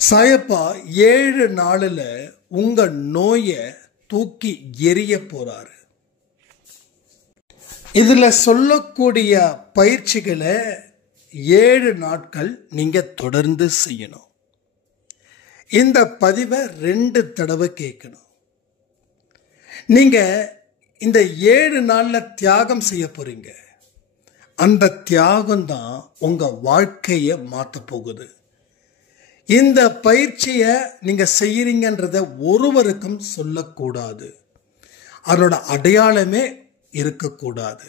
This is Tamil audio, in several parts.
சாயப்பா 7 நாளில் உங்க நோயை தூக்கி எறிய போறாரு. இதுல சொல்லக்கூடிய பயிற்சிகளை 7 நாட்கள் நீங்க தொடர்ந்து செய்யணும். இந்த பதிவை 2 தடவை கேட்கணும். நீங்க இந்த 7 நாள்ல தியாகம் செய்ய போறீங்க. அந்த தியாகம் தான் உங்க வாழ்க்கையை மாற்ற போகுது. இந்த பயிற்சியை நீங்க செய்யறீங்கன்றத ஒருவருக்கும் சொல்லக்கூடாது. அதோட அடையாளமே இருக்கக்கூடாது.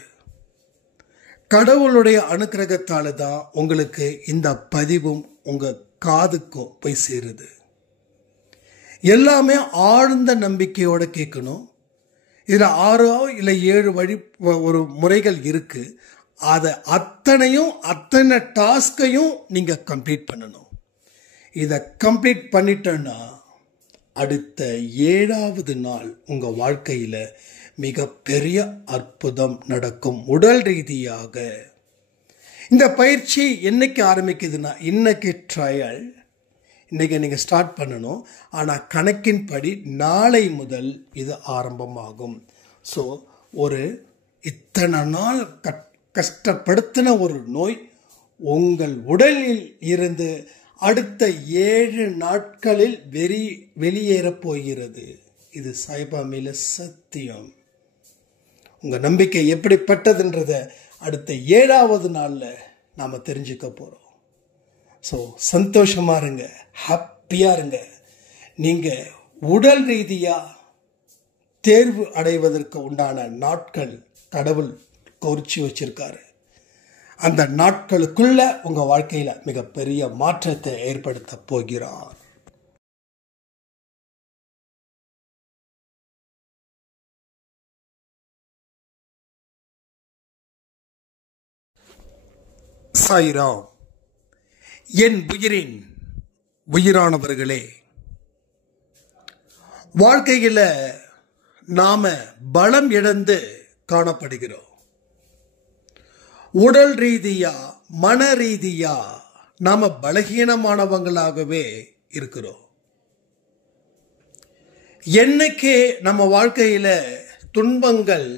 கடவுளுடைய அனுக்கிரகத்தால தான் உங்களுக்கு இந்த பதிவும் உங்க காதுக்கும் போய் சேருது. எல்லாமே ஆழ்ந்த நம்பிக்கையோட கேட்கணும். இதில் 6 இல்லை 7 ஒரு முறைகள் இருக்கு. அதை அத்தனை டாஸ்கையும் நீங்க கம்ப்ளீட் பண்ணணும். இதை கம்ப்ளீட் பண்ணிட்டேன்னா அடுத்த 7வது நாள் உங்க வாழ்க்கையில மிகப்பெரிய அற்புதம் நடக்கும். உடல் ரீதியாக இந்த பயிற்சி என்னைக்கு ஆரம்பிக்குதுன்னா, இன்னைக்கு ட்ரையல், இன்னைக்கு நீங்க ஸ்டார்ட் பண்ணணும். ஆனால் கணக்கின்படி நாளை முதல் இது ஆரம்பமாகும். ஸோ ஒரு இத்தனை நாள் கஷ்டப்படுத்தின ஒரு நோய் உங்கள் உடலில் இருந்து அடுத்த 7 நாட்களில் வெளியேறப் போகிறது. இது சாய்பா மேல சத்தியம். உங்க நம்பிக்கை எப்படிப்பட்டதுன்றத அடுத்த 7வது நாள்ல நாம தெரிஞ்சுக்க போறோம். ஸோ சந்தோஷமா இருங்க, ஹாப்பியா இருங்க. நீங்க உடல் ரீதியா தேர்வு அடைவதற்கு உண்டான நாட்கள் கடவுள் குறிச்சு வச்சிருக்காரு. அந்த நாட்களுக்குள்ள உங்க வாழ்க்கையில மிகப்பெரிய மாற்றத்தை ஏற்படுத்த போகிறார். சாய்ராம். என் உயிரின் உயிரானவர்களே, வாழ்க்கையில நாம பலம் இழந்து காணப்படுகிறோம். உடல் ரீதியா மன ரீதியா நாம பலகீனமானவங்களாகவே இருக்கிறோம். என்னைக்கே நம்ம வாழ்க்கையில துன்பங்கள்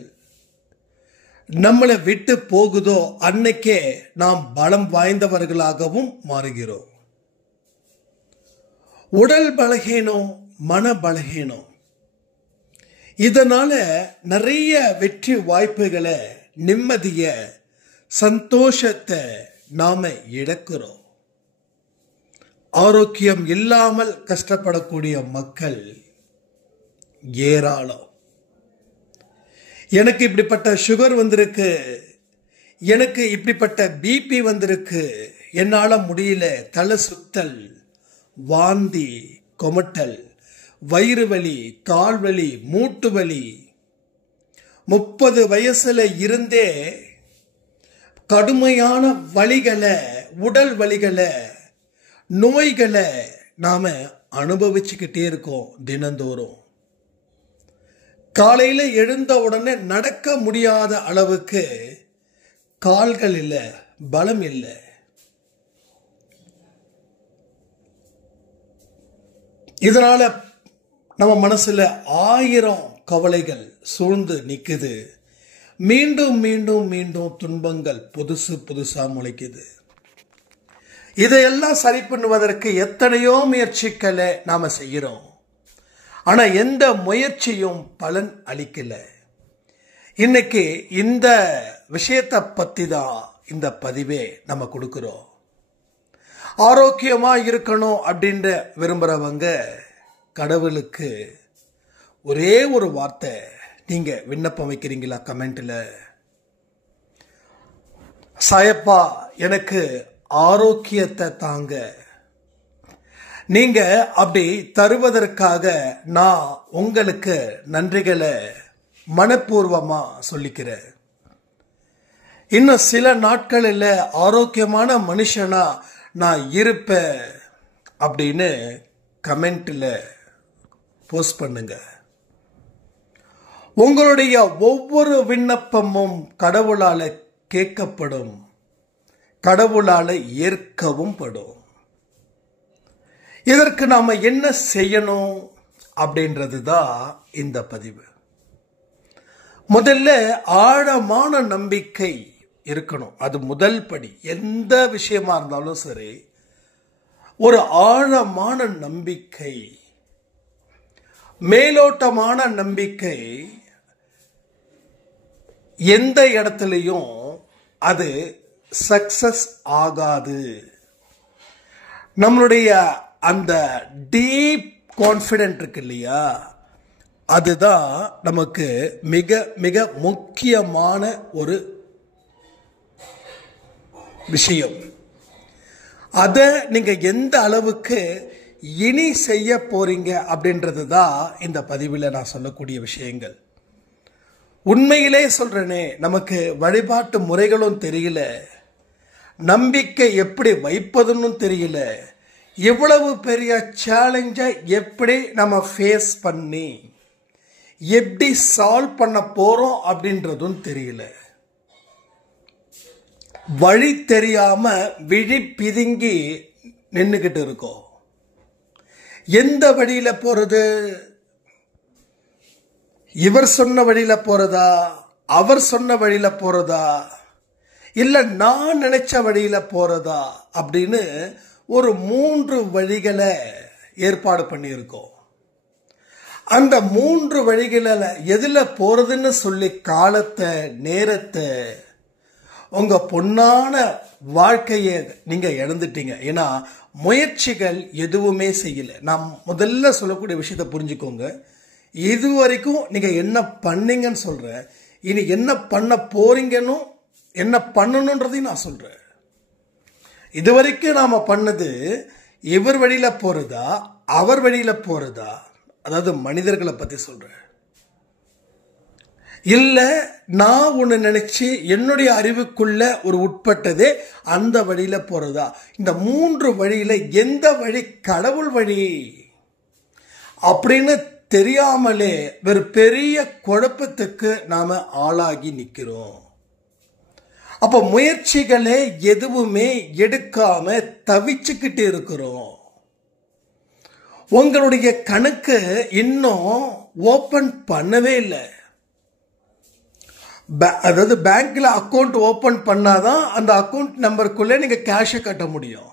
நம்மளை விட்டு போகுதோ அன்னைக்கே நாம் பலம் வாய்ந்தவர்களாகவும் மாறுகிறோம். உடல் பலகீனம், மன பலகீனம், இதனால நிறைய வெற்றி வாய்ப்புகளை, நிம்மதிய, சந்தோஷத்தை நாம இழக்கிறோம். ஆரோக்கியம் இல்லாமல் கஷ்டப்படக்கூடிய மக்கள் ஏராளம். எனக்கு இப்படிப்பட்ட சுகர் வந்திருக்கு, எனக்கு இப்படிப்பட்ட பிபி வந்திருக்கு, என்னால முடியல, தலை சுத்தல், வாந்தி, கொமட்டல், வயிறு வலி, கால் வலி, மூட்டு வலி, 30 வயசுல இருந்தே கடுமையான வலிகளை, உடல் வலிகளை, நோய்களை நாம அனுபவிச்சுக்கிட்டே இருக்கோம். தினந்தோறும் காலையில எழுந்த உடனே நடக்க முடியாத அளவுக்கு கால்கள் இல்லை, பலம் இல்லை. இதனால நம்ம மனசுல 1000 கவலைகள் சூழ்ந்து நிக்குது. மீண்டும் மீண்டும் மீண்டும் துன்பங்கள் புதுசா முளைக்குது. இதையெல்லாம் சரி பண்ணுவதற்கு எத்தனையோ முயற்சிகளை நாம செய்கிறோம். ஆனா எந்த முயற்சியும் பலன் அளிக்கல. இன்னைக்கு இந்த விஷயத்தை பத்தி தான் இந்த பதிவே நம்ம கொடுக்கிறோம். ஆரோக்கியமா இருக்கணும் அப்படின்ற விரும்புறவங்க கடவுளுக்கு ஒரே ஒரு வார்த்தை நீங்க விண்ணப்பம் வைக்கிறீங்களா? கமெண்ட்ல, சாயப்பா எனக்கு ஆரோக்கியத்தை தாங்க. நீங்க அப்படி தருவதற்காக நான் உங்களுக்கு நன்றிகளை மனப்பூர்வமா சொல்லிக்கிறேன். இன்னும் சில நாட்களில் ஆரோக்கியமான மனுஷனா நான் இருப்பேன் அப்படின்னு கமெண்ட்ல போஸ்ட் பண்ணுங்க. உங்களுடைய ஒவ்வொரு விண்ணப்பமும் கடவுளால கேட்கப்படும், கடவுளால ஏற்கவும் படும். இதற்கு நாம என்ன செய்யணும் அப்படின்றது தான் இந்த பதிவு. முதல்ல ஆழமான நம்பிக்கை இருக்கணும். அது முதல் படி. எந்த விஷயமா இருந்தாலும் சரி, ஒரு ஆழமான நம்பிக்கை. மேலோட்டமான நம்பிக்கை எந்த இடத்துலையும் அது சக்சஸ் ஆகாது. நம்மளுடைய அந்த டீப் கான்ஃபிடென்ட் இருக்கு இல்லையா, அதுதான் நமக்கு மிக மிக முக்கியமான ஒரு விஷயம். அதை நீங்க எந்த அளவுக்கு இனி செய்ய போறீங்க அப்படின்றது தான் இந்த பதிவில் நான் சொல்லக்கூடிய விஷயங்கள். உண்மையிலே சொல்றேனே, நமக்கு வழிபாட்டு முறைகளும் தெரியல, நம்பிக்கை எப்படி வைப்பதுன்னு தெரியல, இவ்வளவு பெரிய சேலஞ்சை எப்படி நம்ம ஃபேஸ் பண்ணி எப்படி சால்வ் பண்ண போறோம் அப்படின்றதும் தெரியல. வழி தெரியாம விழி பிதுங்கி நின்னுகிட்டு இருக்கோம். எந்த வழியில போறது? இவர் சொன்ன வழியில போறதா, அவர் சொன்ன வழியில போறதா, இல்ல நான் நினைச்ச வழியில போறதா அப்படின்னு ஒரு 3 வழிகளை ஏற்பாடு பண்ணியிருக்கோம். அந்த 3 வழிகளில் எதுல போறதுன்னு சொல்லி காலத்தை, நேரத்தை, உங்க பொன்னான வாழ்க்கையை நீங்க இழந்துட்டீங்க. ஏன்னா முயற்சிகள் எதுவுமே செய்யல. நான் முதல்ல சொல்லக்கூடிய விஷயத்தை புரிஞ்சுக்கோங்க. இதுவரைக்கும் நீங்க என்ன பண்ணீங்கன்னு சொல்றேன், இனி என்ன பண்ண போறீங்கன்னு, என்ன பண்ணணும்ன்றதையும் நான் சொல்றேன். இதுவரைக்கும் நாம பண்ணது இவர் வழியில போறதா, அவர் வழியில போறதா, அதாவது மனிதர்களை பத்தி சொல்றேன், இல்ல நான் ஒண்ணு நினைச்சு என்னுடைய அறிவுக்குள்ள ஒரு உட்பட்டதே அந்த வழியில போறதா? இந்த 3 வழியில எந்த வழி கடவுள் வழி அப்படின்னு தெரியாமலே ஒரு பெரிய குழப்பத்துக்கு நாம ஆளாகி நிக்கிறோம். அப்ப முயற்சிகளே எதுவுமே எடுக்காம தவிச்சுக்கிட்டு இருக்கிறோம். உங்களுடைய கணக்கு இன்னும் ஓபன் பண்ணவே இல்லை. அதாவது பேங்க்ல அக்கௌண்ட் ஓபன் பண்ணாதான் அந்த அக்கௌண்ட் நம்பருக்குள்ள நீங்க கேஷை கட்ட முடியும்.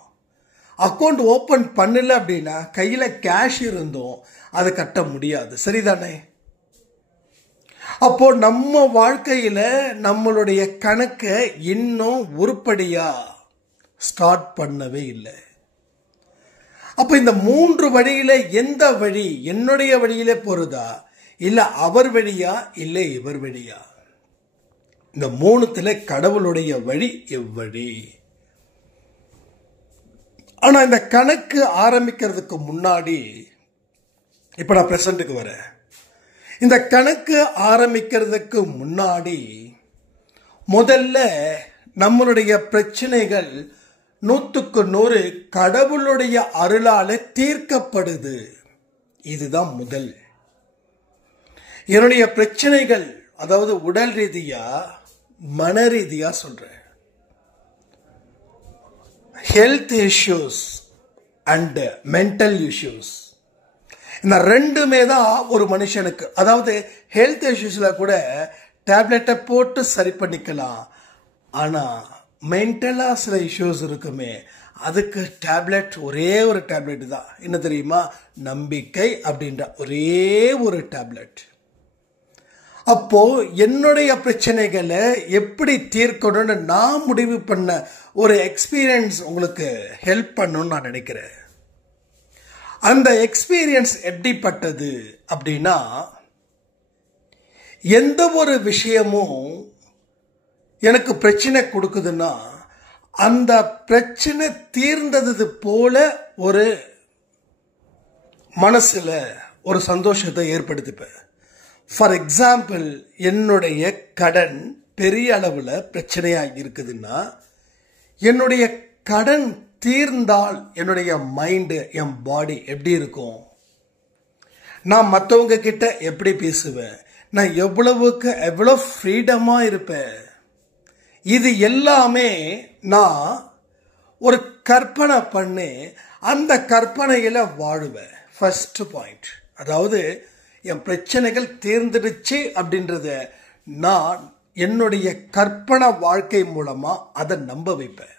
அக்கௌண்ட் ஓபன் பண்ணல அப்படின்னா கையில கேஷ் இருந்தும் அதை கட்ட முடியாது. சரிதானே? அப்போ நம்ம வாழ்க்கையில நம்மளுடைய கணக்கை இன்னும் உருப்படியா ஸ்டார்ட் பண்ணவே இல்லை. அப்ப இந்த 3 வழியில எந்த வழி? என்னுடைய வழியில போறதா, இல்ல அவர் வழியா, இல்ல இவர் வழியா? இந்த 3த்துல கடவுளுடைய வழி எவ்வழி? ஆனா இந்த கணக்கு ஆரம்பிக்கிறதுக்கு முன்னாடி, இப்ப நான் பிரசன்ட்டுக்கு வரேன். இந்த கணக்கு ஆரம்பிக்கிறதுக்கு முன்னாடி முதல்ல நம்மளுடைய பிரச்சனைகள் 100க்கு 100 கடவுளுடைய அருளால தீர்க்கப்படுது. இதுதான் முதல். என்னுடைய பிரச்சனைகள், அதாவது உடல் ரீதியா, மன ரீதியா சொல்றேன், health issues and mental issues, இந்த 2மே தான் ஒரு மனுஷனுக்கு. அதாவது ஹெல்த் இஷ்யூஸ்ல கூட டேப்லெட்டை போட்டு சரி பண்ணிக்கலாம். ஆனா மென்டலா சில இஷ்யூஸ் இருக்குமே, அதுக்கு டேப்லெட், ஒரே ஒரு டேப்லெட் தான். என்ன தெரியுமா? நம்பிக்கை அப்படின்ற ஒரே ஒரு டேப்லெட். அப்போ என்னுடைய பிரச்சனைகளை எப்படி தீர்க்கணும்னு நான் முடிவு பண்ண ஒரு எக்ஸ்பீரியன்ஸ் உங்களுக்கு ஹெல்ப் பண்ணணும்னு நான் நினைக்கிறேன். அந்த எக்ஸ்பீரியன்ஸ் எப்படிப்பட்டது அப்படின்னா, எந்த ஒரு விஷயமும் எனக்கு பிரச்சனை கொடுக்குதுன்னா அந்த பிரச்சனை தீர்ந்தது போல ஒரு மனசுல ஒரு சந்தோஷத்தை ஏற்படுத்திப்பேன். ஃபார் எக்ஸாம்பிள், என்னுடைய கடன் பெரிய அளவில் பிரச்சனையாக இருக்குதுன்னா, என்னுடைய கடன் தீர்ந்தால் என்னுடைய மைண்டு, என் பாடி எப்படி இருக்கும்? நான் மற்றவங்க கிட்ட எப்படி பேசுவேன்? நான் எவ்வளவுக்கு எவ்வளோ ஃப்ரீடமாக இருப்பேன்? இது எல்லாமே நான் ஒரு கற்பனை பண்ணி அந்த கற்பனையில வாழுவேன். First point. அதாவது என் பிரச்சனைகள் தீர்ந்துடுச்சு அப்படின்றத நான் என்னுடைய கற்பனை வாழ்க்கை மூலமா அதை நம்ப வைப்பேன்.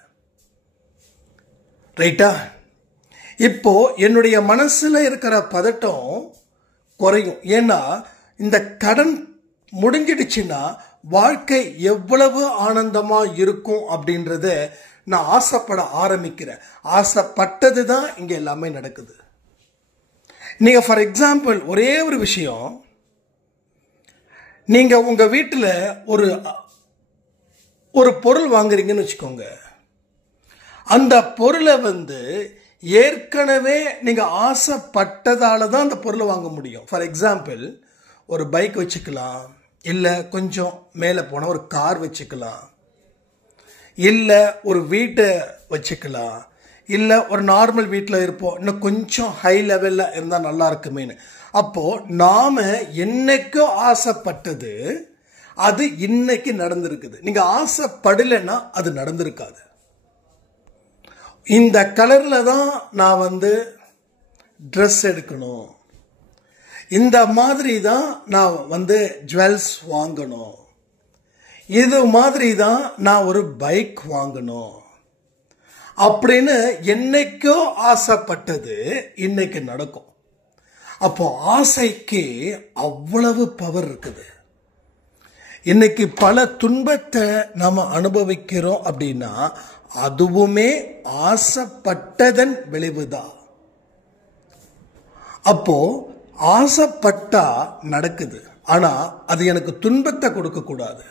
ரைட்டா? இப்போ என்னுடைய மனசுல இருக்கிற பதட்டம் குறையும். ஏன்னா இந்த கடன் முடிஞ்சிடுச்சுன்னா வாழ்க்கை எவ்வளவு ஆனந்தமா இருக்கும் அப்படின்றத நான் ஆசைப்பட ஆரம்பிக்கிறேன். ஆசைப்பட்டது தான் இங்க எல்லாமே நடக்குது. நீங்க ஃபார் எக்ஸாம்பிள் ஒரே ஒரு விஷயம், நீங்க உங்க வீட்டில் ஒரு பொருள் வாங்குறீங்கன்னு வச்சுக்கோங்க. அந்த பொருளை ஏற்கனவே நீங்க ஆசைப்பட்டதால தான் அந்த பொருளை வாங்க முடியும். ஃபார் எக்ஸாம்பிள் ஒரு பைக் வச்சுக்கலாம், இல்லை கொஞ்சம் மேலே போனால் ஒரு கார் வச்சுக்கலாம், இல்லை ஒரு வீட்டை வச்சுக்கலாம், இல்லை ஒரு நார்மல் வீட்டில் இருப்போம், இன்னும் கொஞ்சம் ஹை லெவலில் இருந்தால் நல்லா இருக்குமேனு. அப்போ நாம என்னைக்கோ ஆசைப்பட்டது அது இன்னைக்கு நடந்திருக்குது. நீங்க ஆசைப்படலைன்னா அது நடந்திருக்காது. இந்த கலர்ல தான் நான் ட்ரெஸ் எடுக்கணும், இந்த மாதிரி தான் நான் ஜுவல்ஸ் வாங்கணும், இது மாதிரி தான் நான் ஒரு பைக் வாங்கணும் அப்படின்னு என்னைக்கோ ஆசைப்பட்டது இன்னைக்கு நடக்கும். அப்போ ஆசைக்கு அவ்வளவு பவர் இருக்குது. இன்னைக்கு பல துன்பத்தை நாம அனுபவிக்கிறோம் அப்படின்னா அதுவுமே ஆசைப்பட்டதன் விளைவுதான். அப்போ ஆசைப்பட்டா நடக்குது, ஆனா அது எனக்கு துன்பத்தை கொடுக்க கூடாது.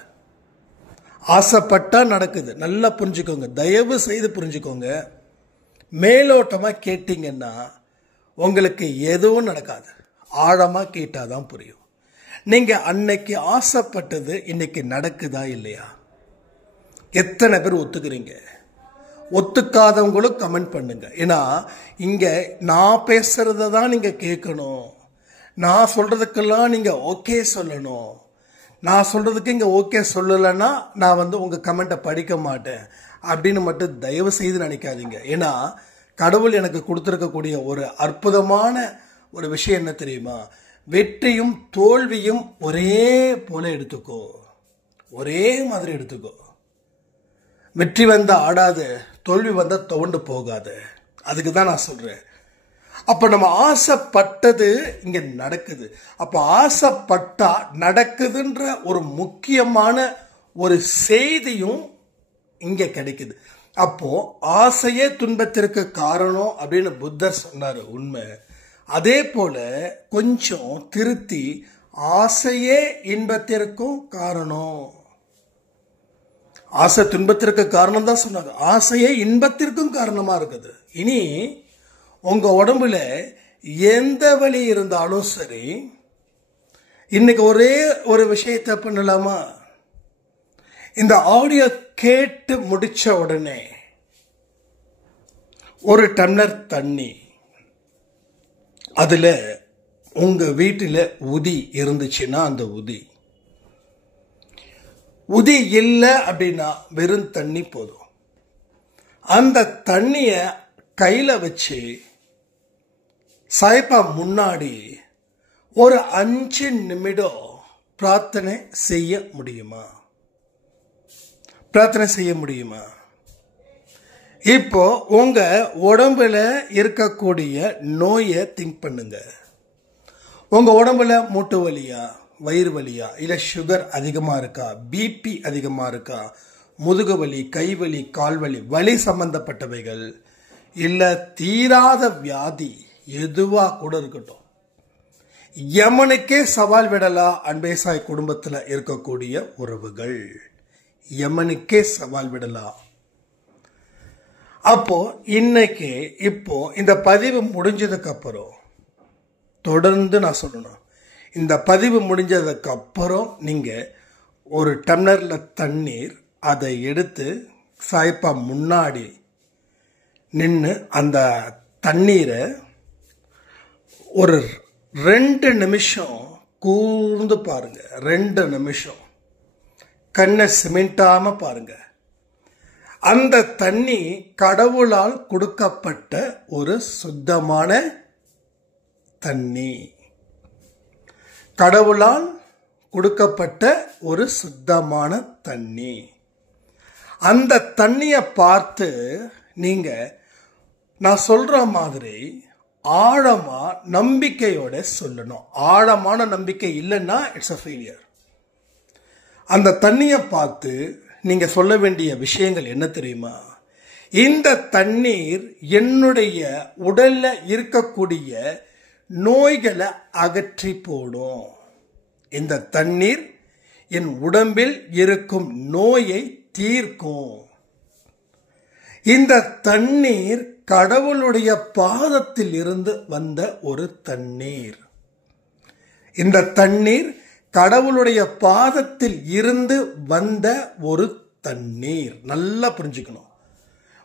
ஆசைப்பட்டா நடக்குது. நல்லா புரிஞ்சுக்கோங்க, தயவு செய்து புரிஞ்சுக்கோங்க. மேலோட்டமா கேட்டீங்கன்னா உங்களுக்கு எதுவும் நடக்காது. ஆழமா கேட்டாதான் புரியும். நீங்க அன்னைக்கு ஆசைப்பட்டது இன்னைக்கு நடக்குதா இல்லையா? எத்தனை பேர் ஒத்துக்கிறீங்க? ஒத்துக்காதவங்களும் கமெண்ட் பண்ணுங்க. ஏன்னா இங்க நான் பேசுறத தான் நீங்க கேட்கணும். நான் சொல்றதுக்கெல்லாம் நீங்க ஓகே சொல்லணும். நான் சொல்றதுக்கு இங்க ஓகே சொல்லலைன்னா நான் உங்க கமெண்ட்டை படிக்க மாட்டேன் அப்படின்னு மட்டும் தயவு செய்து நினைக்காதீங்க. ஏன்னா கடவுள் எனக்கு கொடுத்திருக்கக்கூடிய ஒரு அற்புதமான ஒரு விஷயம் என்ன தெரியுமா? வெற்றியும் தோல்வியும் ஒரே போல எடுத்துக்கோ, ஒரே மாதிரி எடுத்துக்கோ. வெற்றி வந்தா ஆடாது, தோல்வி வந்தா துவண்டு போகாது. அதுக்கு தான் நான் சொல்றேன். அப்ப நம்ம ஆசைப்பட்டது இங்க நடக்குது. அப்ப ஆசைப்பட்டா நடக்குதுன்ற ஒரு முக்கியமான ஒரு செய்தியும் இங்க கிடைக்குது. அப்போ ஆசையே துன்பத்திற்கு காரணம் அப்படின்னு புத்தர் சொன்னாரு, உண்மை. அதே போல கொஞ்சம் திருத்தி ஆசையே இன்பத்திற்கும் காரணம். ஆசை துன்பத்திற்கு காரணம் தான் சொன்னாங்க, ஆசையே இன்பத்திற்கும் காரணமா இருக்குது. இனி உங்க உடம்புல எந்த வலி இருந்தாலும் சரி, இன்னைக்கு ஒரே ஒரு விஷயத்தை பண்ணலாமா? இந்த ஆடியோ கேட்டு முடிச்ச உடனே ஒரு டம்ளர் தண்ணி, அதுல உங்க வீட்டில் உதி இருந்துச்சுன்னா அந்த உதி இல்லை அப்படின்னா வெறும் தண்ணி போதும். அந்த தண்ணிய கையில வச்சு சாய்ப்பா முன்னாடி ஒரு 5 நிமிடம் பிரார்த்தனை செய்ய முடியுமா? பிரார்த்தனை செய்ய முடியுமா? இப்போ உங்க உடம்புல இருக்கக்கூடிய நோயை திங்க் பண்ணுங்க. உங்க உடம்புல மூட்டு வலியா, வயிறு வலியா, இல்ல சுகர் அதிகமா இருக்கா, பிபி அதிகமா இருக்கா, முதுகு வலி, கைவலி, கால்வலி, வலி சம்பந்தப்பட்டவைகள், இல்ல தீராத வியாதி எதுவா கூட இருக்கட்டும், யமனுக்கே சவால் விடலா அன்பேசாய் குடும்பத்துல இருக்கக்கூடிய உறவுகள், யமனுக்கே சவால் விடலாம். அப்போ இன்னைக்கு இப்போ இந்த பதிவு முடிஞ்சதுக்கு அப்புறம் தொடர்ந்து நான் சொல்லணும், இந்த பதிவு முடிஞ்சதுக்கு அப்புறம் நீங்க ஒரு டம்ளர்ல தண்ணீர் அதை எடுத்து சாய்ப்பா முன்னாடி நின்று அந்த தண்ணீரை ஒரு 2 நிமிஷம் கூர்ந்து பாருங்க. 2 நிமிஷம் கண்ணை சிமெண்டாம பாருங்க. அந்த தண்ணி கடவுளால் கொடுக்கப்பட்ட ஒரு சுத்தமான தண்ணி. கடவுளால் கொடுக்கப்பட்ட ஒரு சுத்தமான தண்ணி. அந்த தண்ணியை பார்த்து நீங்க நான் சொல்ற மாதிரி ஆழமா நம்பிக்கையோட சொல்லணும். ஆழமான நம்பிக்கை இல்லைன்னா இட்ஸ் அ ஃபெயிலியர். அந்த தண்ணியை பார்த்து நீங்க சொல்ல வேண்டிய விஷயங்கள் என்ன தெரியுமா? இந்த தண்ணீர் என்னுடைய உடல்ல இருக்கக்கூடிய நோய்களை அகற்றி போடும். இந்த தண்ணீர் என் உடம்பில் இருக்கும் நோயை தீர்க்கும். இந்த தண்ணீர் கடவுளுடைய பாதத்தில் இருந்து வந்த ஒரு தண்ணீர். இந்த தண்ணீர் கடவுளுடைய பாதத்தில் இருந்து வந்த ஒரு தண்ணீர். நல்லா புரிஞ்சுக்கணும்.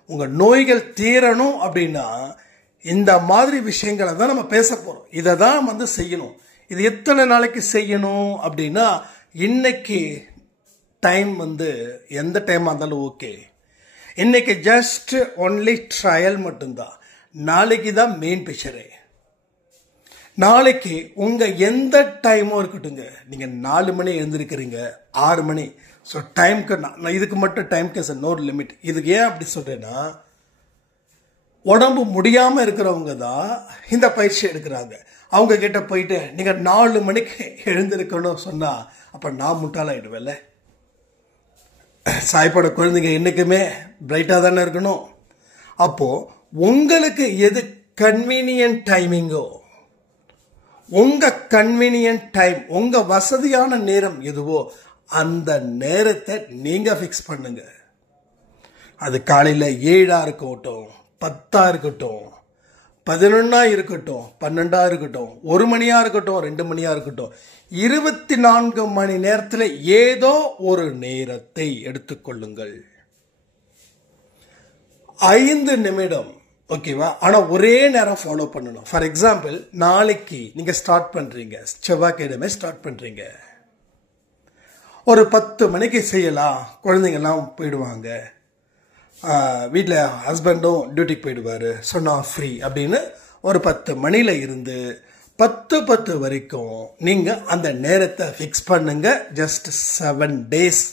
உங்க நோய்கள் தீரணும் அப்படின்னா இந்த மாதிரி விஷயங்களை தான் நம்ம பேச போறோம். இதை தான் செய்யணும். இது எத்தனை நாளைக்கு செய்யணும் அப்படின்னா, இன்னைக்கு டைம் எந்த டைமாக இருந்தாலும் ஓகே. இன்னைக்கு ஜஸ்ட் ஒன்லி ட்ரையல் மட்டும்தான். நாளைக்கு தான் மெயின் பிக்சரே. நாளைக்கு உங்க எந்த டைமும் இருக்கட்டுங்க. நீங்க 4 மணி எழுந்திருக்கிறீங்க, 6 மணி. ஸோ டைம்க்கு நான் இதுக்கு மட்டும் டைம்க்கு நோ லிமிட். இதுக்கு ஏன் அப்படி சொல்றேன்னா, உடம்பு முடியாம இருக்கிறவங்க தான் இந்த பயிற்சி எடுக்கிறாங்க. அவங்க கிட்ட போயிட்டு நீங்க 4 மணிக்கு எழுந்திருக்கணும் சொன்னா அப்ப நான் முட்டாளாயிடுவேன்ல. சாய்ப்பாட குழந்தைங்க என்னைக்குமே பிரைட்டா தானே இருக்கணும். அப்போ உங்களுக்கு எது கன்வீனியன்ட் டைமிங்கோ, உங்க கன்வீனியன்ட் டைம், உங்க வசதியான நேரம் எதுவோ அந்த நேரத்தை நீங்க ஃபிக்ஸ் பண்ணுங்க. அது காலையில 7 இருக்கட்டும், 10 இருக்கட்டும், 11 இருக்கட்டும், 12 இருக்கட்டும், 1 மணியா இருக்கட்டும், 2 மணியா இருக்கட்டும், 24 மணி நேரத்தில் ஏதோ ஒரு நேரத்தை எடுத்துக்கொள்ளுங்கள். 5 நிமிடம், ஓகேவா? ஆனா ஒரே நேரம் ஃபாலோ பண்ணணும். ஃபார் எக்ஸாம்பிள், நாளைக்கு நீங்க ஸ்டார்ட் பண்றீங்க, செவ்வாய்க்கிழமை ஸ்டார்ட் பண்றீங்க, ஒரு 10 மணிக்கு செய்யலாம். குழந்தைங்கெல்லாம் போயிடுவாங்க, வீட்டில் ஹஸ்பண்டும் டியூட்டிக்கு போயிடுவாரு, ஸோ நான் ஃப்ரீ அப்படின்னு ஒரு 10 மணில இருந்து 10:10 வரைக்கும் நீங்க அந்த நேரத்தை ஃபிக்ஸ் பண்ணுங்க. ஜஸ்ட் 7 டேஸ்,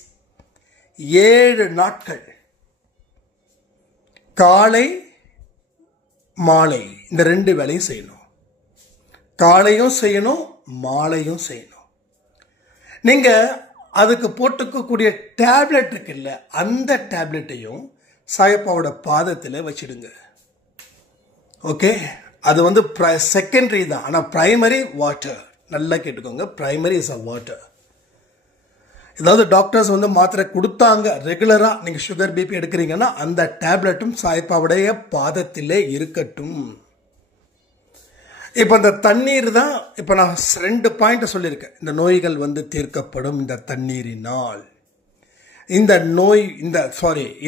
7 நாட்கள், காலை மாலை இந்த 2 வேலையும் செய்யணும். காலையும் செய்யணும், மாலையும் செய்யணும். நீங்க அதுக்கு போட்டுக்கக்கூடிய டேப்லெட் இருக்குல்ல, அந்த டேப்லெட்டையும் சாயப்பாவோட பாதத்தில் வச்சிடுங்க. ஓகே, அது செகண்டரி தான். ஆனா பிரைமரி வாட்டர். நல்லா கேட்டுக்கோங்க, பிரைமரி இஸ் அ வாட்டர். ஏதாவது டாக்டர்ஸ் மாத்திரை கொடுத்தாங்க ரெகுலரா, நீங்க சுகர் பிபி எடுக்கிறீங்கன்னா அந்த டேப்லெட்டும் சாயப்பாவுடைய பாதத்திலே இருக்கட்டும். இப்ப இந்த தண்ணீர் தான், இப்ப நான் 2 பாயிண்ட் சொல்லியிருக்கேன். இந்த நோய்கள் தீர்க்கப்படும் இந்த தண்ணீரினால்.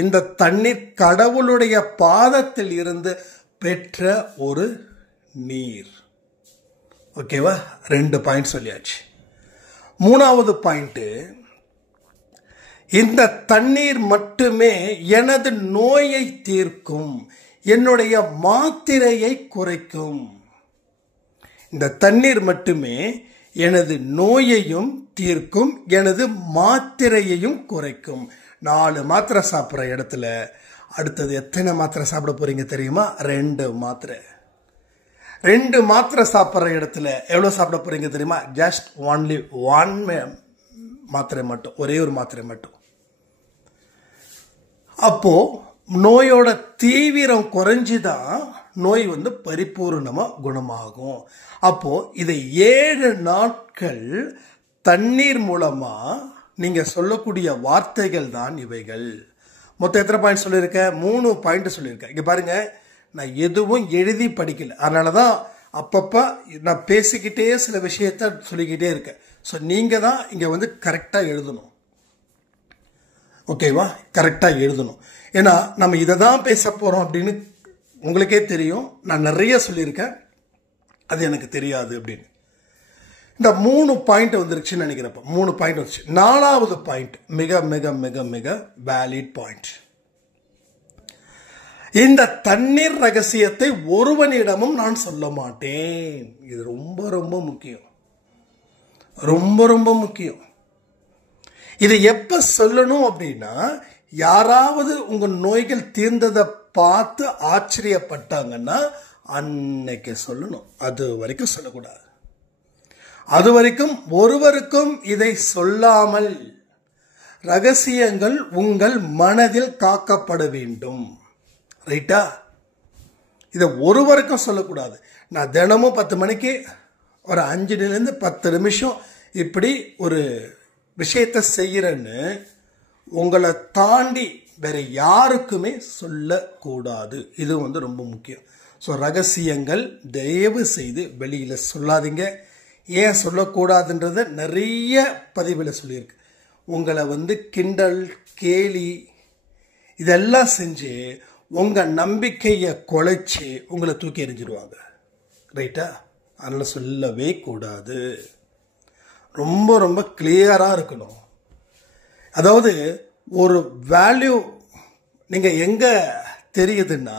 இந்த தண்ணீர் கடவுளுடைய பாதத்தில் இருந்து பெற்ற ஒரு நீர். ஓகேவா? 2 பாயிண்ட் சொல்லியாச்சு. 3வது பாயிண்ட், இந்த தண்ணீர் மட்டுமே எனது நோயை தீர்க்கும், என்னுடைய மாத்திரையை குறைக்கும். இந்த தண்ணீர் மட்டுமே எனது நோயையும் தீர்க்கும், எனது மாத்திரையையும் குறைக்கும். 4 மாத்திரை சாப்பிட்ற இடத்துல அடுத்தது எத்தனை மாத்திரை சாப்பிட போறீங்க தெரியுமா? 2 மாத்திரை. 2 மாத்திரை சாப்பிட்ற இடத்துல எவ்வளவு சாப்பிட போறீங்க தெரியுமா? ஜஸ்ட் ஒன்லி 1 மாத்திரை மட்டும், ஒரே ஒரு மாத்திரை மட்டும். அப்போ நோயோட தீவிரம் குறைஞ்சுதான் நோய் பரிபூர்ணமா குணமாகும். அப்போ இதை 7 நாட்கள் தண்ணீர் மூலமா நீங்க சொல்லக்கூடிய வார்த்தைகள் தான் இவைகள். மொத்தம் எத்தனை பாயிண்ட் சொல்லியிருக்கேன்? 3 பாயிண்ட் சொல்லியிருக்கேன். இங்க பாருங்க, நான் எதுவும் எழுதி படிக்கல, அதனாலதான் அப்பப்ப நான் பேசிக்கிட்டே சில விஷயத்த சொல்லிக்கிட்டே இருக்கேன். ஸோ நீங்க தான் இங்க கரெக்டா எழுதணும். ஓகேவா? கரெக்டா எழுதணும். ஏன்னா நம்ம இதை தான் பேச போறோம் அப்படின்னு உங்களுக்கே தெரியும். நான் நிறைய சொல்லியிருக்கேன், அது எனக்கு தெரியாது அப்படின்னு. இந்த 3 பாயிண்ட் வந்துருச்சுன்னு நினைக்கிறப்ப 3 பாயிண்ட் வந்துச்சு. 4வது பாயிண்ட் மிக மிக மிக மிக வேலிட் பாயிண்ட். இந்த தண்ணீர் ரகசியத்தை ஒருவனிடமும் நான் சொல்ல மாட்டேன். இது ரொம்ப ரொம்ப முக்கியம், ரொம்ப ரொம்ப முக்கியம். இதை எப்ப சொல்லணும் அப்படின்னா, யாராவது உங்க நோய்கள் தீர்ந்ததை பார்த்து ஆச்சரியப்பட்டாங்கன்னா அன்னைக்கு சொல்லணும். அது வரைக்கும் சொல்லக்கூடாது. அது வரைக்கும் ஒருவருக்கும் இதை சொல்லாமல் ரகசியங்கள் உங்கள் மனதில் காக்கப்பட வேண்டும். ரைட்டா? இதை ஒருவருக்கும் சொல்லக்கூடாது. நான் தினமும் 10 மணிக்கு ஒரு 5 to 10 நிமிஷம் இப்படி ஒரு விஷயத்தை செய்யறேன்னு உங்களை தாண்டி வேற யாருக்குமே சொல்லக்கூடாது. இது ரொம்ப முக்கியம். ஸோ ரகசியங்கள் தயவு செய்து வெளியில சொல்லாதீங்க. ஏன் சொல்லக்கூடாதுன்றத நிறைய பதிவில் சொல்லியிருக்கு. உங்களை கிண்டல் கேலி இதெல்லாம் செஞ்சு உங்க நம்பிக்கையை குலைச்சி உங்களை தூக்கி எறிஞ்சிடுவாங்க. ரைட்டா? அதனால சொல்லவே கூடாது. ரொம்ப ரொம்ப கிளியரா இருக்கணும். அதாவது ஒரு வேல்யூ நீங்க எங்க தெரியுதுன்னா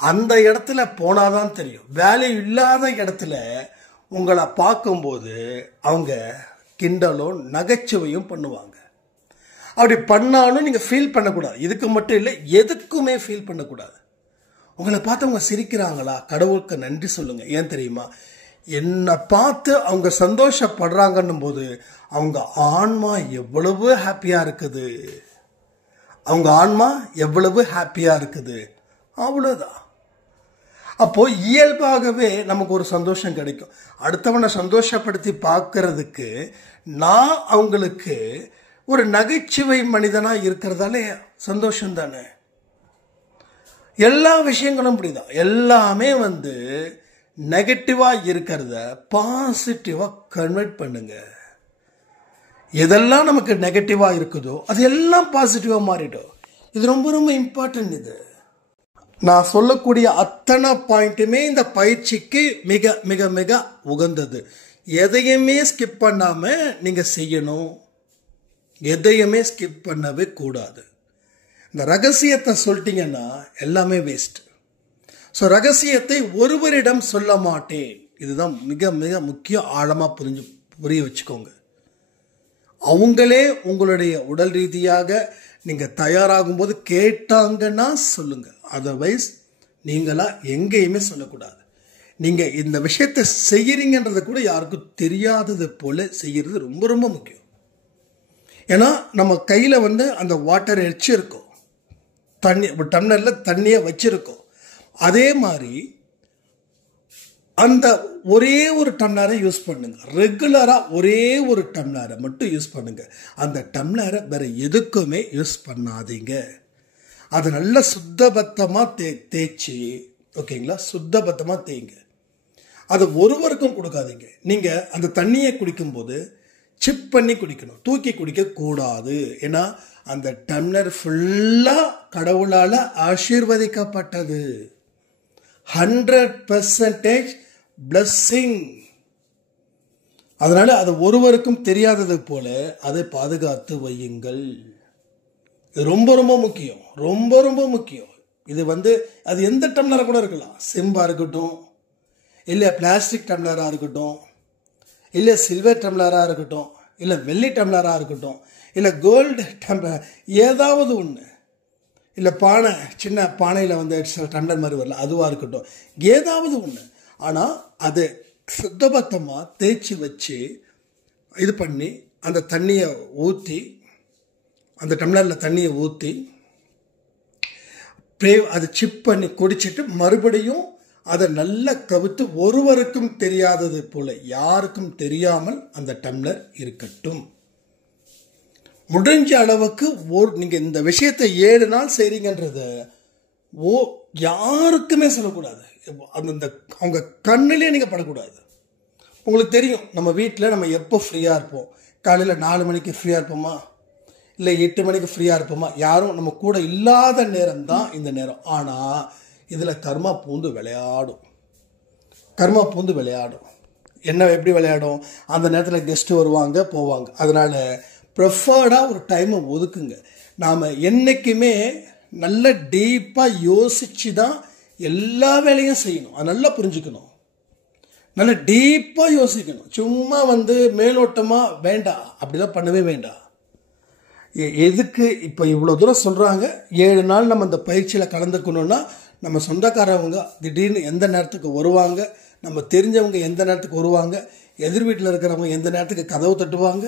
அந்த இடத்துல போனாதான் தெரியும். வேல்யூ இல்லாத இடத்துல உங்களை பார்க்கும்போது அவங்க கிண்டலும் நகைச்சுவையும் பண்ணுவாங்க. அப்படி பண்ணாலும் நீங்க ஃபீல் பண்ணக்கூடாது. இதுக்கு மட்டும் இல்லை, எதுக்குமே ஃபீல் பண்ணக்கூடாது. உங்களை பார்த்து அவங்க சிரிக்கிறாங்களா, கடவுளுக்கு நன்றி சொல்லுங்க. ஏன் தெரியுமா? என்னை பார்த்து அவங்க சந்தோஷப்படுறாங்கன்னும் போது அவங்க ஆன்மா எவ்வளவு ஹாப்பியா இருக்குது. அவங்க ஆன்மா எவ்வளவு ஹாப்பியா இருக்குது. அவ்வளவுதான். அப்போ இயல்பாகவே நமக்கு ஒரு சந்தோஷம் கிடைக்கும். அடுத்தவனை சந்தோஷப்படுத்தி பார்க்கறதுக்கு நான் அவங்களுக்கு ஒரு நகைச்சுவை மனிதனா இருக்கிறதாலே சந்தோஷம் தானே. எல்லா விஷயங்களும் அப்படிதான். எல்லாமே நெகட்டிவா இருக்கிறத பாசிட்டிவா கன்வெர்ட் பண்ணுங்க. எதெல்லாம் நமக்கு நெகட்டிவா இருக்குதோ அது எல்லாம் பாசிட்டிவா மாறிடும். இது ரொம்ப ரொம்ப இம்பார்ட்டன்ட். இது நான் சொல்லக்கூடிய அத்தனை பாயிண்ட்டுமே இந்த பயிற்சிக்கு மிக மிக மிக உகந்தது. எதையுமே ஸ்கிப் பண்ணாம நீங்க செய்யணும். எதையுமே ஸ்கிப் பண்ணவே கூடாது. இந்த ரகசியத்தை சொல்லிட்டீங்கன்னா எல்லாமே வேஸ்ட். ஸோ ரகசியத்தை ஒருவரிடம் சொல்ல மாட்டேன். இதுதான் மிக மிக முக்கியம். ஆழமாக புரிய வச்சுக்கோங்க. அவங்களே உங்களுடைய உடல் ரீதியாக நீங்கள் தயாராகும் போது கேட்டாங்கன்னா சொல்லுங்க. அதர்வைஸ் நீங்களா எங்கேயுமே சொல்லக்கூடாது. நீங்கள் இந்த விஷயத்தை செய்யறீங்கன்றது கூட யாருக்கும் தெரியாதது போல செய்யறது ரொம்ப ரொம்ப முக்கியம். ஏன்னா நம்ம கையில் அந்த வாட்டர் வச்சிருக்கோம், தண்ணி டம்ளரில் தண்ணியை வச்சிருக்கோம். அதே மாதிரி அந்த ஒரே ஒரு டம்ளரை யூஸ் பண்ணுங்க. ரெகுலராக ஒரே ஒரு டம்ளரை மட்டும் யூஸ் பண்ணுங்க. அந்த டம்ளரை வேற எதுக்குமே யூஸ் பண்ணாதீங்க. அது நல்ல சுத்தபத்தமாக தேய்ச்சி, ஓகேங்களா, சுத்தபத்தமாக தேய்ங்க. அது ஒருவருக்கும் கொடுக்காதீங்க. நீங்கள் அந்த தண்ணியை குடிக்கும்போது சிப் பண்ணி குடிக்கணும், தூக்கி குடிக்க கூடாது. ஏன்னா அந்த டம்ளர் ஃபுல்லா கடவுளால ஆசீர்வதிக்கப்பட்டது. 100% blessing. அதனால அது ஒருவருக்கும் தெரியாதது போல அதை பாதுகாத்து வையுங்கள். இது ரொம்ப ரொம்ப முக்கியம், ரொம்ப ரொம்ப முக்கியம். இது அது எந்த டம்ளரா கூட இருக்கலாம். செம்பா இருக்கட்டும், இல்லை பிளாஸ்டிக் டம்ளராக இருக்கட்டும், இல்லை சில்வர் டம்ளராக இருக்கட்டும், இல்லை வெள்ளி டம்ளராக இருக்கட்டும், இல்லை கோல்டு டம்ளர், ஏதாவது ஒன்று, இல்லை பானை, சின்ன பானையில் டம்ளர் மாதிரி வரல, அதுவாக இருக்கட்டும், ஏதாவது ஒன்று. ஆனால் அது சுத்தபத்தமாக தேய்ச்சி வச்சு இது பண்ணி அந்த தண்ணியை ஊற்றி, அந்த டம்ளரில் தண்ணியை ஊற்றி அதை சிப் பண்ணி குடிச்சிட்டு மறுபடியும் அதை நல்லா கவுத்து ஒருவருக்கும் தெரியாதது போல, யாருக்கும் தெரியாமல் அந்த டம்ளர் இருக்கட்டும். முடிஞ்ச அளவுக்கு நீங்க இந்த விஷயத்தை 7 நாள் செய்றீங்கன்றத யாருக்குமே சொல்லக்கூடாது. அந்த அவங்க கண்ணிலே நீங்க படக்கூடாது. உங்களுக்கு தெரியும், நம்ம வீட்டில் நம்ம எப்போ ஃப்ரீயா இருப்போம். காலையில் 4 மணிக்கு ஃப்ரீயா இருப்போமா, இல்லை 8 மணிக்கு ஃப்ரீயா இருப்போமா? யாரும் நம்ம கூட இல்லாத நேரம் தான் இந்த நேரம். ஆனால் இதில் கர்மா பூந்து விளையாடும். கர்மா பூந்து விளையாடும். என்ன எப்படி விளையாடும்? அந்த நேரத்தில் கெஸ்ட்டு வருவாங்க போவாங்க. அதனால ப்ரிஃபர்டாக ஒரு டைமை ஒதுக்குங்க. நாம் என்றைக்குமே நல்ல டீப்பாக யோசித்து தான் எல்லா வேலையும் செய்யணும். அது நல்லா புரிஞ்சுக்கணும். நல்ல டீப்பாக யோசிக்கணும். சும்மா மேலோட்டமாக வேண்டாம், அப்படிலாம் பண்ணவே வேண்டாம். எதுக்கு இப்போ இவ்வளோ தூரம் சொல்கிறாங்க? 7 நாள் நம்ம இந்த பயிற்சியில் கலந்துக்கணுன்னா நம்ம சொந்தக்காரவங்க திடீர்னு எந்த நேரத்துக்கு வருவாங்க, நம்ம தெரிஞ்சவங்க எந்த நேரத்துக்கு வருவாங்க, எதிர் வீட்டில் இருக்கிறவங்க எந்த நேரத்துக்கு கதவு தட்டுவாங்க,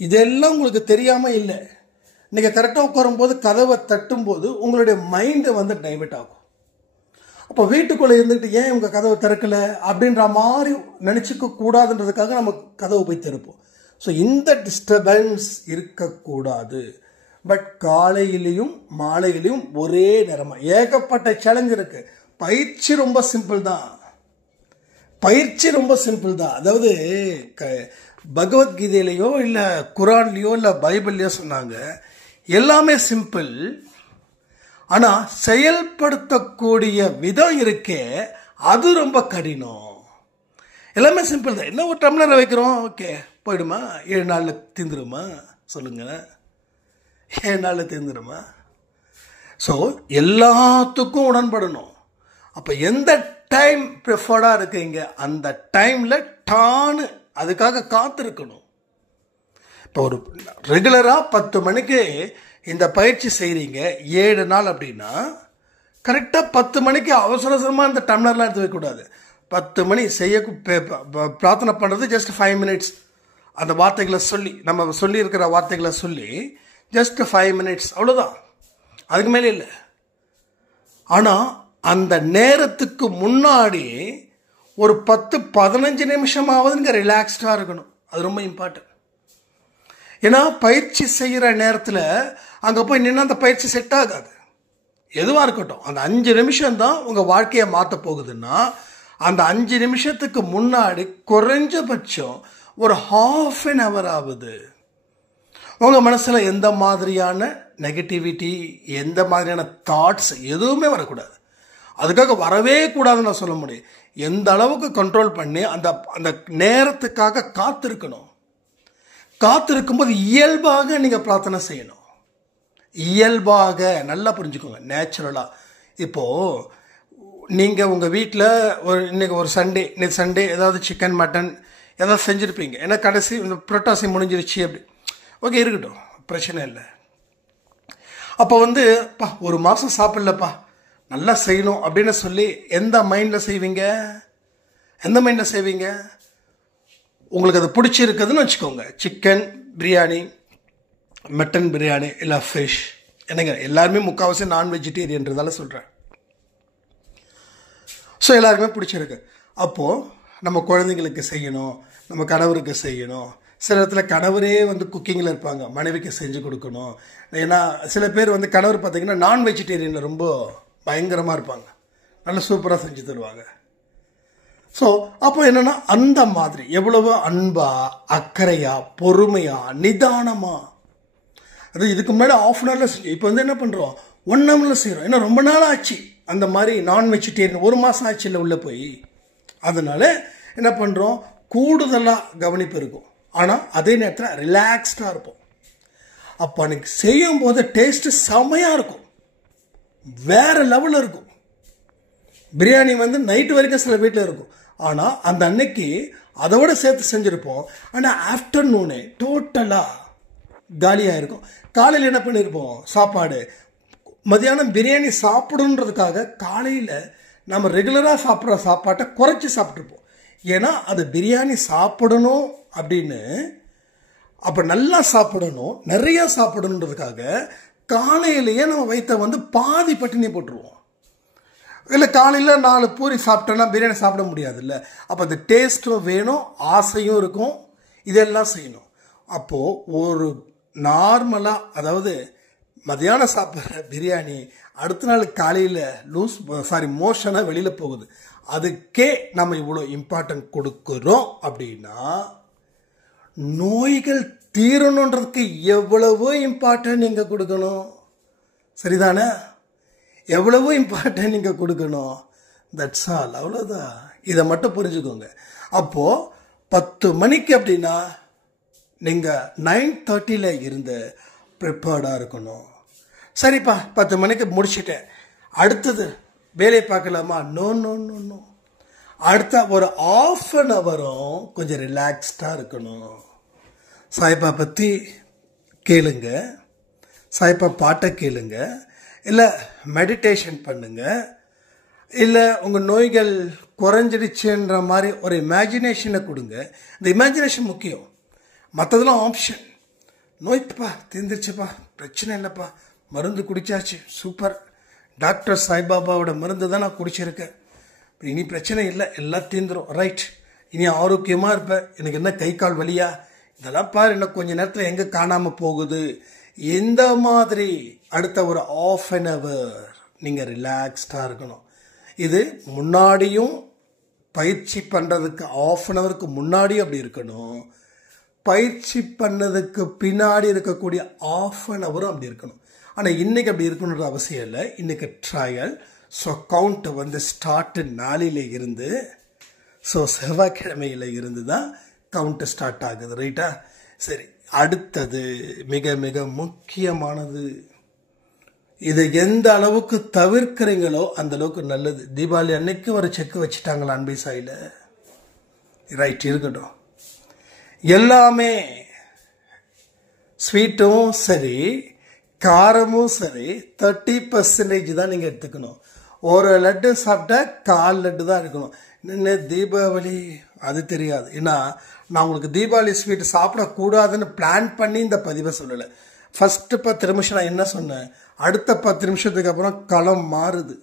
இதெல்லாம் உங்களுக்கு தெரியாமல் இல்லை. நீங்கள் கரெக்டாக உட்காரும்போது கதவை தட்டும்போது உங்களுடைய மைண்டை டைவர்ட் ஆகும். அப்போ வீட்டுக்குள்ளே இருந்துக்கிட்டு ஏன் உங்கள் கதவை திறக்கலை அப்படின்ற மாதிரி நினச்சிக்க கூடாதுன்றதுக்காக நம்ம கதவை போய் திறப்போம். ஸோ இந்த டிஸ்டர்பன்ஸ் இருக்கக்கூடாது. பட் காலையிலையும் மாலையிலையும் ஒரே நேரமாக ஏகப்பட்ட சேலஞ்ச் இருக்குது. பயிற்சி ரொம்ப சிம்பிள் தான். அதாவது பகவத்கீதையிலையோ இல்லை குரான்லேயோ இல்லை பைபிள்லையோ சொன்னாங்க எல்லாமே சிம்பிள். ஆனால் செயல்படுத்தக்கூடிய விதம் இருக்கே அது ரொம்ப கடினம். எல்லாமே சிம்பிள் தான். என்ன ஒரு டம்ளரை வைக்கிறோம், ஓகே போயிடுமா? 7 நாளில் தீந்துருமா? சொல்லுங்கள், 7 நாளில் தீந்துருமா? ஸோ எல்லாத்துக்கும் உடன்படணும். அப்போ எந்த டைம் ப்ரிஃபர்டாக இருக்கீங்க அந்த டைமில் டான்னு அதுக்காக காத்திருக்கணும். இப்போ ஒரு ரெகுலராக 10 மணிக்கு இந்த பயிற்சி செய்கிறீங்க 7 நாள் அப்படின்னா கரெக்டாக 10 மணிக்கு அவசரமாக இந்த டம்ளர்லாம் எடுத்து வைக்கக்கூடாது. 10 மணி செய்ய பிரார்த்தனை பண்ணுறது ஜஸ்ட் 5 மினிட்ஸ். அந்த வார்த்தைகளை சொல்லி நம்ம சொல்லியிருக்கிற வார்த்தைகளை சொல்லி ஜஸ்ட் 5 மினிட்ஸ், அவ்வளோதான், அதுக்கு மேலே இல்லை. ஆனால் அந்த நேரத்துக்கு முன்னாடி ஒரு 10-15 நிமிஷமாவது நீங்கள் ரிலாக்ஸ்டாக இருக்கணும். அது ரொம்ப இம்பார்ட்டன்ட். ஏன்னா பயிற்சி செய்கிற நேரத்தில் அங்கே போய் நின்று அந்த பயிற்சி செட் ஆகாது. எதுவாக இருக்கட்டும், அந்த 5 நிமிஷம்தான் உங்கள் வாழ்க்கையை மாற்ற போகுதுன்னா அந்த 5 நிமிஷத்துக்கு முன்னாடி குறைஞ்சபட்சம் ஒரு ½ an hour ஆகுது உங்கள் மனசில் எந்த மாதிரியான நெகட்டிவிட்டி, எந்த மாதிரியான தாட்ஸ் எதுவுமே வரக்கூடாது. அதுக்காக வரவே கூடாதுன்னு நான் சொல்ல முடியும். எந்த அளவுக்கு கண்ட்ரோல் பண்ணி அந்த அந்த நேரத்துக்காக காத்திருக்கணும். காத்திருக்கும்போது இயல்பாக நீங்கள் பிரார்த்தனை செய்யணும். இயல்பாக நல்லா புரிஞ்சுக்கோங்க, நேச்சுரலாக. இப்போது நீங்கள் உங்கள் வீட்டில் இன்றைக்கி ஒரு சண்டே ஏதாவது சிக்கன் மட்டன் ஏதாவது செஞ்சுருப்பீங்க. ஏன்னா கடைசி இந்த புரட்டாசி முடிஞ்சிருச்சு அப்படி, ஓகே இருக்கட்டும், பிரச்சனை இல்லை. அப்போ ஒரு மாதம் சாப்பிட்லப்பா, நல்லா செய்யணும் அப்படின்னு சொல்லி எந்த மைண்டில் செய்வீங்க? உங்களுக்கு அது பிடிச்சிருக்குதுன்னு வச்சுக்கோங்க. சிக்கன் பிரியாணி, மட்டன் பிரியாணி, இல்லை ஃபிஷ், என்னங்க எல்லாருமே முக்கால்வாசி நான் வெஜிடேரியன்றதால சொல்கிறேன். ஸோ எல்லாருக்குமே பிடிச்சிருக்கு. அப்போது நம்ம குழந்தைங்களுக்கு செய்யணும், நம்ம கணவருக்கு செய்யணும். சில இடத்துல கணவரே குக்கிங்கில் இருப்பாங்க, மனைவிக்கு செஞ்சு கொடுக்கணும். ஏன்னா சில பேர் கணவர் பார்த்திங்கன்னா நான் வெஜிடேரியனில் ரொம்ப பயங்கரமாக இருப்பாங்க, நல்லா சூப்பராக செஞ்சு தருவாங்க. ஸோ அப்போ என்னென்னா அந்த மாதிரி எவ்வளவு அன்பாக, அக்கறையாக, பொறுமையாக, நிதானமாக, அது இதுக்கு முன்னாடி ½ an hourல செஞ்சு இப்போ என்ன பண்ணுறோம் 1 hourல செய்கிறோம். ஏன்னா ரொம்ப நாள் ஆச்சு அந்த மாதிரி நான் வெஜிடேரியன், 1 மாதம் ஆச்சு இல்லை உள்ளே போய். அதனால என்ன பண்ணுறோம், கூடுதலாக கவனிப்பு இருக்கும். ஆனால் அதே நேரத்தில் ரிலாக்ஸ்டாக இருப்போம். அப்போ அன்றைக்கி செய்யும் போது டேஸ்ட்டு செமையாக இருக்கும், வேறு லெவலில் இருக்கும். பிரியாணி நைட்டு வரைக்கும் சில வீட்டில் இருக்கும். ஆனால் அந்த அன்னைக்கு அதோட சேர்த்து செஞ்சுருப்போம். ஆனால் ஆஃப்டர்நூனே டோட்டலாக காலியாக இருக்கும். காலையில் என்ன பண்ணியிருப்போம், சாப்பாடு. மதியானம் பிரியாணி சாப்பிடுன்றதுக்காக காலையில் நம்ம ரெகுலராக சாப்பிட்ற சாப்பாட்டை குறைச்சி சாப்பிட்ருப்போம். ஏன்னா அது பிரியாணி சாப்பிடணும் அப்படின்னு, அப்போ நல்லா சாப்பிடணும், நிறையா சாப்பிடணுன்றதுக்காக காலையிலேயே நம்ம வயிற்றை பாதி பட்டினி போட்டுருவோம். இல்லை காலையில் 4 பூரி சாப்பிட்டோன்னா பிரியாணி சாப்பிட முடியாதுல்ல. அப்போ அந்த டேஸ்ட்டும் வேணும், ஆசையும் இருக்கும், இதெல்லாம் செய்யணும். அப்போது ஒரு நார்மலாக, அதாவது மதியானம் சாப்பிட்ற பிரியாணி அடுத்த நாள் காலையில் மோஷனாக வெளியில் போகுது. அதுக்கே நம்ம இவ்வளோ இம்பார்ட்டன்ட் கொடுக்குறோம் அப்படின்னா நோய்கள் தீரணுன்றதுக்கு எவ்வளவோ இம்பார்ட்டன்ட் நீங்கள் கொடுக்கணும். சரிதானே? எவ்வளவோ இம்பார்ட்டன்ட் நீங்கள் கொடுக்கணும். தட்ஸ் ஆல், அவ்வளோதான். இதை மட்டும் புரிஞ்சுக்கோங்க. அப்போது 10 மணிக்கு அப்படின்னா நீங்கள் 9:30 இருந்து ப்ரிப்பேர்டாக இருக்கணும். சரிப்பா 10 மணிக்கு முடிச்சிட்டேன், அடுத்தது வேலையை பார்க்கலாமா? No no no no. அடுத்த ஒரு ½ அன் ஹவரும் கொஞ்சம் ரிலாக்ஸ்டாக இருக்கணும். சாய்பா பற்றி கேளுங்க, சாய்பா பாட்டை கேளுங்க, இல்லை மெடிடேஷன் பண்ணுங்க, இல்லை உங்கள் நோய்கள் குறைஞ்சிடுச்சுன்ற மாதிரி ஒரு இமேஜினேஷனை கொடுங்க. இந்த இமேஜினேஷன் முக்கியம், மற்றதெல்லாம் ஆப்ஷன். நோய்ப்பா தீர்ந்துருச்சுப்பா, பிரச்சனை இல்லைப்பா, மருந்து குடிச்சாச்சு, சூப்பர், டாக்டர் சாய்பாபாவோட மருந்து தான் நான் குடிச்சிருக்கேன், இனி பிரச்சனை இல்லை, எல்லாம் தீர்ந்துடும், ரைட், இனி ஆரோக்கியமாக இருப்பேன், எனக்கு என்ன கை கால் வலியா, இதெல்லாம் பாரு இன்னும் கொஞ்ச நேரத்தில் எங்கே காணாமல் போகுது. இந்த மாதிரி அடுத்த ஒரு ½ அன் ஹவர் நீங்கள் ரிலாக்ஸ்டாக இருக்கணும். இது முன்னாடியும் பயிற்சி பண்ணுறதுக்கு ½ அன் ஹவருக்கு முன்னாடியும் அப்படி இருக்கணும், பயிற்சி பண்ணதுக்கு பின்னாடி இருக்கக்கூடிய ½ அன் ஹவரும் அப்படி இருக்கணும். ஆனால் இன்றைக்கி அப்படி இருக்கணுன்ற அவசியம் இல்லை. இன்றைக்கி ட்ரையல். ஸோ கவுண்ட் வந்து ஸ்டார்ட் நாளில் இருந்து, ஸோ செவ்வாய்க்கிழமையில் இருந்து தான் கவுண்ட் ஸ்டார்ட் ஆகுது, ரைட்டா? சரி, அடுத்தது மிக மிக முக்கியமானது. இதை எந்த அளவுக்கு தவிர்க்கிறீங்களோ அந்த அளவுக்கு நல்லது. தீபாவளி அன்னைக்கு ஒரு செக் வச்சுட்டாங்களா அன்பை சாயில்? ரைட், இருக்கட்டும். எல்லாமே ஸ்வீட்டும் சரி காரமும் சரி 30% தான் நீங்கள் எடுத்துக்கணும். ஒரு லட்டு சாப்பிட்டா 1/4 லட்டு தான் இருக்கணும். நின்று தீபாவளி அது தெரியாது. ஏன்னா நான் உங்களுக்கு தீபாவளி ஸ்வீட் சாப்பிடக்கூடாதுன்னு பிளான் பண்ணி இந்த பதிவை சொல்லலை. ஃபஸ்ட்டு 10 நிமிஷம் நான் என்ன சொன்னேன், அடுத்த 10 நிமிஷத்துக்கு அப்புறம் களம் மாறுது,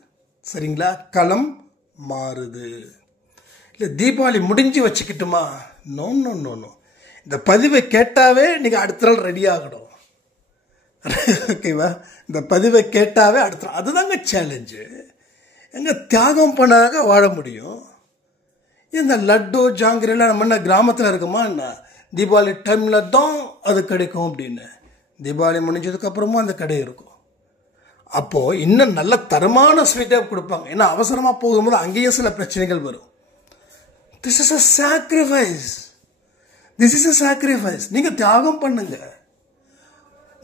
சரிங்களா? களம் மாறுது. இல்லை தீபாவளி முடிஞ்சு வச்சுக்கிட்டுமா? No no no no. இந்த பதிவை கேட்டாவே நீங்கள் அடுத்த நாள் ரெடி ஆகணும், ஓகேவா? இந்த பதிவை கேட்டாவே அடுத்த நாள், அதுதாங்க சேலஞ்சு. எங்கே தியாகம் பண்ணாக வாழ முடியும். இந்த லட்டு ஜாங்கிரிலாம் நம்ம என்ன கிராமத்தில் இருக்குமா என்ன? தீபாவளி டைமில் தான் அது கிடைக்கும் அப்படின்னு. தீபாவளி முடிஞ்சதுக்கப்புறமும் அந்த கடை இருக்கும். அப்போது இன்னும் நல்ல தரமான ஸ்வீட்டாக கொடுப்பாங்க. ஏன்னா அவசரமாக போகும்போது அங்கேயும் சில பிரச்சனைகள் வரும். This is a sacrifice, this is a sacrifice. நீங்கள் தியாகம் பண்ணுங்க.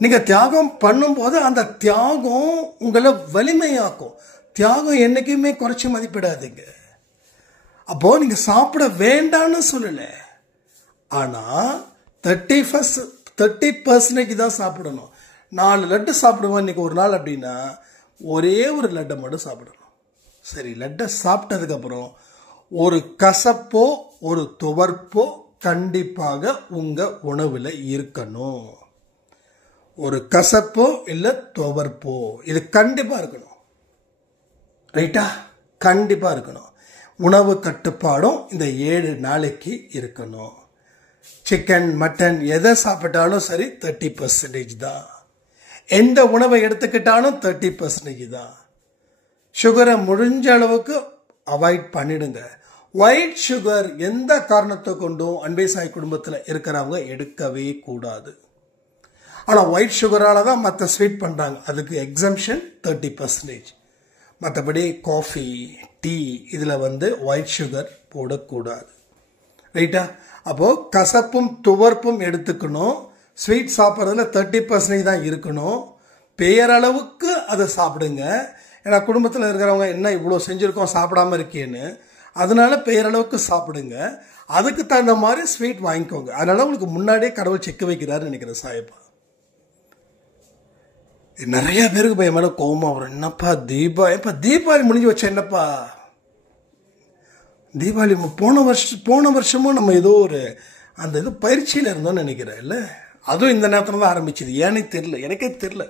நீங்கள் தியாகம் பண்ணும்போது அந்த தியாகம் உங்களை வலிமையாக்கும். தியாகம் என்றைக்குமே குறைச்சி மதிப்பிடாதீங்க. அப்போது நீங்கள் சாப்பிட வேண்டான்னு சொல்லலை, ஆனால் 30% தான் சாப்பிடணும். 4 லட்டு சாப்பிடுவோம் இன்றைக்கி ஒரு நாள் அப்படின்னா ஒரே ஒரு லட்டை மட்டும் சாப்பிடணும். சரி, லட்டை சாப்பிட்டதுக்கப்புறம் ஒரு கசப்போ ஒரு துவர்ப்போ கண்டிப்பாக உங்கள் உணவில் இருக்கணும். ஒரு கசப்போ இல்லை துவர்ப்போ இது கண்டிப்பாக இருக்கணும், ரைட்டா? கண்டிப்பாக இருக்கணும். உணவு கட்டுப்பாடும் இந்த 7 நாளைக்கு இருக்கணும். சிக்கன் மட்டன் எதை சாப்பிட்டாலும் சரி 30% தான். எந்த உணவை எடுத்துக்கிட்டாலும் 30% தான். சுகரை முடிஞ்ச அளவுக்கு அவாய்ட் பண்ணிடுங்க. ஒயிட் சுகர் எந்த காரணத்தை கொண்டும் அன்பை சாய் குடும்பத்தில் இருக்கிறவங்க எடுக்கவே கூடாது. ஆனால் ஒயிட் சுகரால் தான் மற்ற ஸ்வீட் பண்ணுறாங்க, அதுக்கு எக்ஸம்ஷன் 30%. மற்றபடி காஃபி டீ இதில் வந்து ஒயிட் சுகர் போடக்கூடாது, ரைட்டா? அப்போது கசப்பும் துவர்ப்பும் எடுத்துக்கணும். ஸ்வீட் சாப்பிட்றதுல 30% தான் இருக்கணும். பேரளவுக்கு அதை சாப்பிடுங்க. ஏன்னா குடும்பத்தில் இருக்கிறவங்க என்ன இவ்வளோ செஞ்சுருக்கோம் சாப்பிடாமல் இருக்கேன்னு, அதனால பேரளவுக்கு சாப்பிடுங்க. அதுக்கு தகுந்த மாதிரி ஸ்வீட் வாங்கிக்கோங்க. அதனால உங்களுக்கு முன்னாடியே கடவுள் செக் வைக்கிறாருன்னு நினைக்கிறேன் சாயப்பா. நிறைய பேருக்கு போய் மேலே கோவமா வரும். என்னப்பா தீபாவளி முடிஞ்சு வச்சா என்னப்பா? தீபாவளி போன வருஷமும் நம்ம ஏதோ ஒரு அந்த இது பயிற்சியில் இருந்தோம்னு நினைக்கிறேன், இல்லை? அதுவும் இந்த நேரத்தில் தான் ஆரம்பிச்சது, ஏன்னே தெரில, எனக்கே தெரில.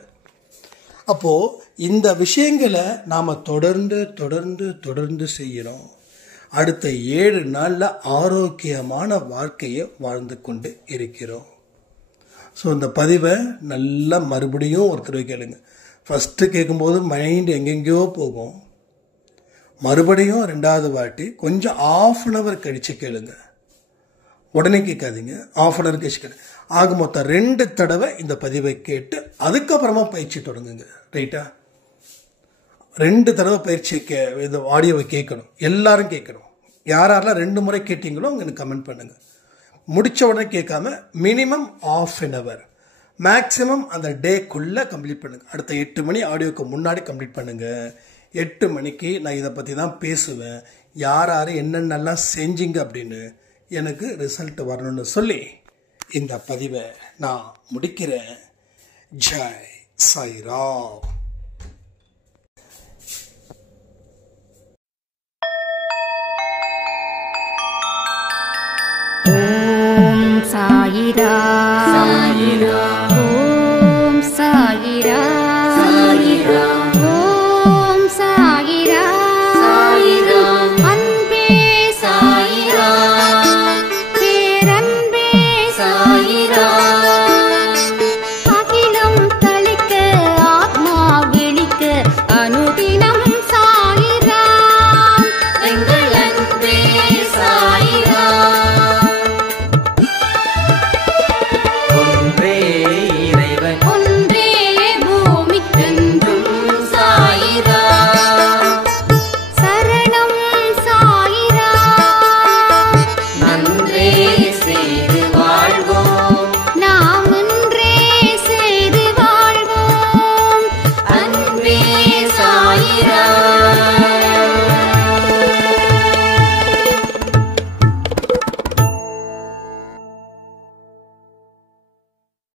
அப்போது இந்த விஷயங்களை நாம் தொடர்ந்து தொடர்ந்து தொடர்ந்து செய்யணும். அடுத்த 7 நாளில் ஆரோக்கியமான வாழ்க்கையை வாழ்ந்து கொண்டு இருக்கிறோம். ஸோ இந்த பதிவை நல்லா மறுபடியும் ஒருத்தர் கேளுங்க. ஃபஸ்ட்டு கேட்கும்போது மைண்டு எங்கெங்கேயோ போகும். மறுபடியும் 2வது வாட்டி கொஞ்சம் ½ அன் ஹவர் கழித்து கேளுங்க. உடனே கேட்காதீங்க, ½ அன் ஹவர் கழிச்சு கேளுங்க. ஆக மொத்தம் 2 தடவை இந்த பதிவை கேட்டு அதுக்கப்புறமா பயிற்சி தொடங்குங்க, ரைட்டா? 2 தடவை பயிற்சி இந்த ஆடியோவை கேட்கணும், எல்லாரும் கேட்கணும். யாரெல்லாம் 2 முறை கேட்டீங்களோ அவங்க எனக்கு கமெண்ட் பண்ணுங்கள். முடித்த உடனே கேட்காம மினிமம் ½ அன் ஹவர் மேக்ஸிமம் அந்த டேக்குள்ளே கம்ப்ளீட் பண்ணுங்கள். அடுத்த 8 மணி ஆடியோக்கு முன்னாடி கம்ப்ளீட் பண்ணுங்கள். 8 மணிக்கு நான் இதை பற்றி தான் பேசுவேன். யார் யார் என்னென்னலாம் செஞ்சீங்க அப்படின்னு எனக்கு ரிசல்ட் வரணும்னு சொல்லி இந்த பதிவை நான் முடிக்கிறேன். ஜெய் சாய்ராம். ஓம் சாயிரா சாயிரா, ஓம் சாயிரா சாயிரா, ஓம் சாயிரா சாயிரா, அன்பே சாயிரா, பேரன்பே சாயிரா, அகிலம் தளிக்க ஆத்மா விழிக்க அனுதினம் சாயிரா, எங்கள் அன்பே சாயிரா. சாயிரா.